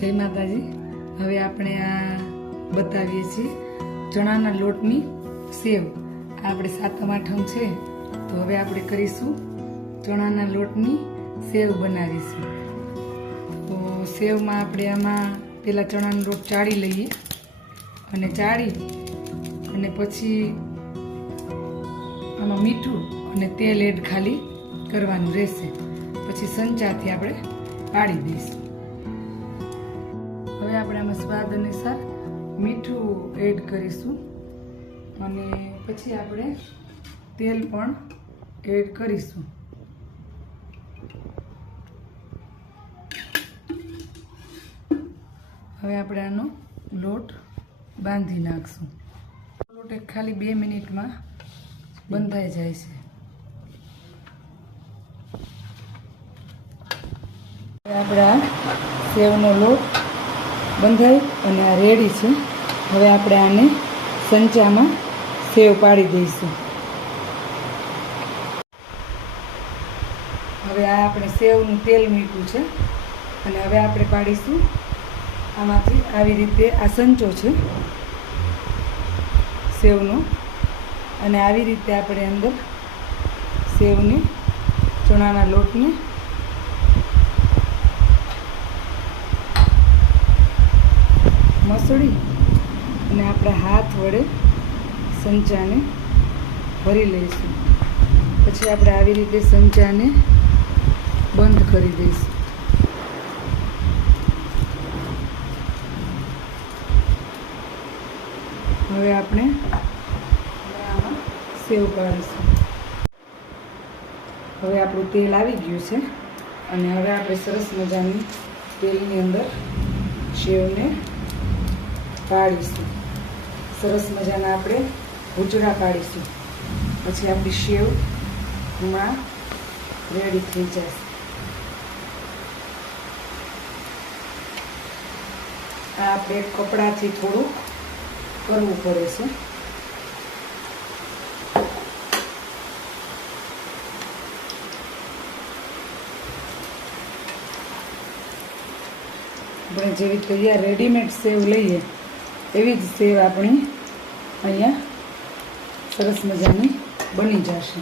જય માતાજી। હવે આપણે આ બતાવીએ છીએ ચણાના લોટની સેવ। આપણે સાતમ આઠમ છે તો હવે આપણે કરીશું ચણાના લોટની સેવ બનાવીશું। તો સેવમાં આપણે આમાં પહેલા ચણાનો લોટ ચાળી લઈએ અને ચાળી અને પછી આમાં મીઠું અને તેલ એડ ખાલી કરવાનું રહેશે। પછી સંચાથી આપણે પાડી દઈશું। હવે આપણે આમાં સ્વાદ અનુસાર મીઠું એડ કરીશું અને પછી આપણે તેલ પણ એડ કરીશું। હવે આપણે આનો લોટ બાંધી નાખશું। લોટ ખાલી 2 મિનિટમાં બંધાઈ જાય છે। આપણા સેવનો લોટ બંધાઈ અને આ રેડી છે। હવે આપણે આને સંચામાં સેવ પાડી દઈશું। હવે આ આપણે સેવનું તેલ મૂક્યું છે અને હવે આપણે પાડીશું આમાંથી। આવી રીતે આ સંચો છે સેવનો અને આવી રીતે આપણે અંદર સેવને ચણાના લોટને મસળી અને આપણા હાથ વડે સંચાને ભરી લઈશું। પછી આપણે આવી રીતે સંચાને બંધ કરી દઈશું। હવે આપણે આમાં સેવ પાડીશું। હવે આપણું તેલ આવી ગયું છે અને હવે આપણે સરસ મજાની તેલની અંદર સેવને પાડીશું। સરસ મજાના આપણે ભૂચડા પાડીશું। પછી આપણી સેવ હમણાં રેડી થઈ જશે। આ આપણે કપડાથી થોડું કરવું પડે છે। આપણે જેવી તૈયાર રેડીમેડ સેવ લઈએ એવી જ સેવ આપણી અહીંયા સરસ મજાની બની જશે।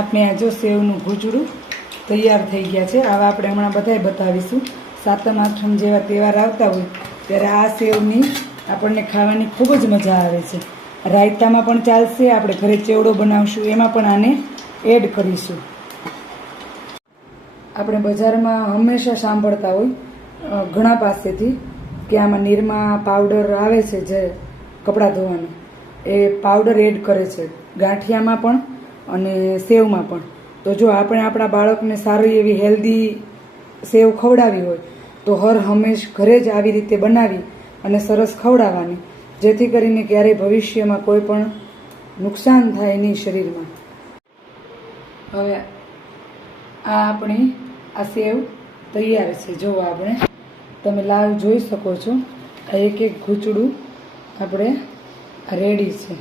આપણે આ જો સેવનું ભૂચડું તૈયાર થઈ ગયા છે। આવા આપણે હમણાં બધાય બતાવીશું। સાતમ આઠમ જેવા તહેવાર આવતા હોય ત્યારે આ સેવની આપણને ખાવાની ખૂબ જ મજા આવે છે। રાયતામાં પણ ચાલશે, આપણે ઘરે ચેવડો બનાવશું એમાં પણ આને એડ કરીશું। આપણે બજારમાં હંમેશા સાંભળતા હોય ઘણા પાસેથી કે આમાં નિરમા પાવડર આવે છે જે કપડાં ધોવાનું, એ પાવડર એડ કરે છે ગાંઠિયામાં પણ અને સેવમાં પણ। તો જો આપણે આપણા બાળકને સારી એવી હેલ્ધી સેવ ખવડાવી હોય તો હર હંમેશ ઘરે જ આવી રીતે બનાવી અને સરસ ખવડાવવાની, જેથી કરીને ક્યારેય ભવિષ્યમાં કોઈ પણ નુકસાન થાય નહીં શરીરમાં। હવે આ આપણી આ સેવ તૈયાર છે। જો આપણે તમે લાઈવ જોઈ શકો છો, આ એક એક ઘૂંચડું આપણે રેડી છે।